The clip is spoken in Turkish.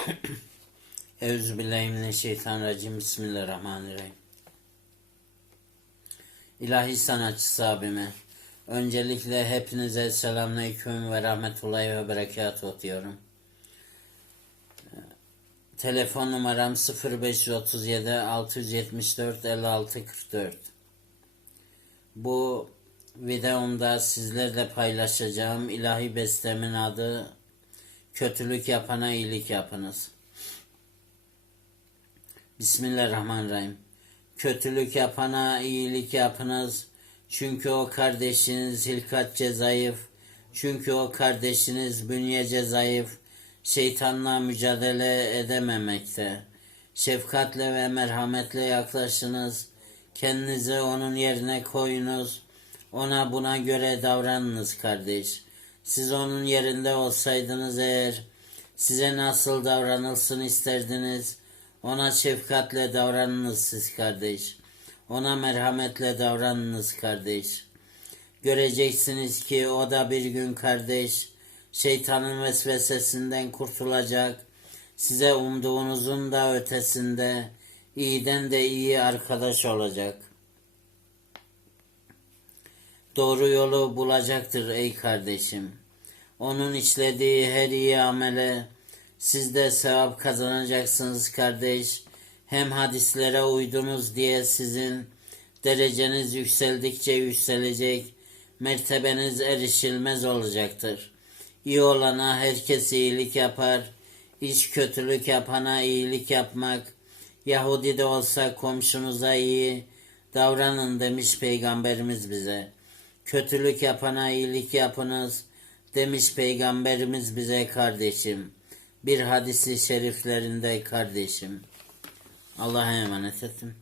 Euzubillahimineşşeytanirracim. Bismillahirrahmanirrahim. İlahi sanatçısı abime. Öncelikle hepinize selamünaleyküm ve rahmetullahi ve berekatuhu diyorum. Telefon numaram 0537 674 56 44. Bu videomda sizlerle paylaşacağım ilahi bestemin adı Kötülük yapana iyilik yapınız. Bismillahirrahmanirrahim. Kötülük yapana iyilik yapınız. Çünkü o kardeşiniz hilkatçe zayıf. Çünkü o kardeşiniz bünyece zayıf. Şeytanla mücadele edememekte. Şefkatle ve merhametle yaklaşınız. Kendinizi onun yerine koyunuz. Ona buna göre davranınız kardeş. Siz onun yerinde olsaydınız eğer size nasıl davranılsın isterdiniz? Ona şefkatle davranınız siz kardeş. Ona merhametle davranınız kardeş. Göreceksiniz ki o da bir gün kardeş şeytanın vesvesesinden kurtulacak. Size umduğunuzun da ötesinde iyiden de iyi arkadaş olacak. Doğru yolu bulacaktır ey kardeşim. Onun işlediği her iyi amele siz de sevap kazanacaksınız kardeş. Hem hadislere uydunuz diye sizin dereceniz yükseldikçe yükselecek, mertebeniz erişilmez olacaktır. İyi olana herkes iyilik yapar, iş kötülük yapana iyilik yapmak, Yahudi de olsa komşunuza iyi davranın demiş Peygamberimiz bize. Kötülük yapana iyilik yapınız demiş Peygamberimiz bize kardeşim. Bir hadisi şeriflerinde kardeşim. Allah'a emanet ettim.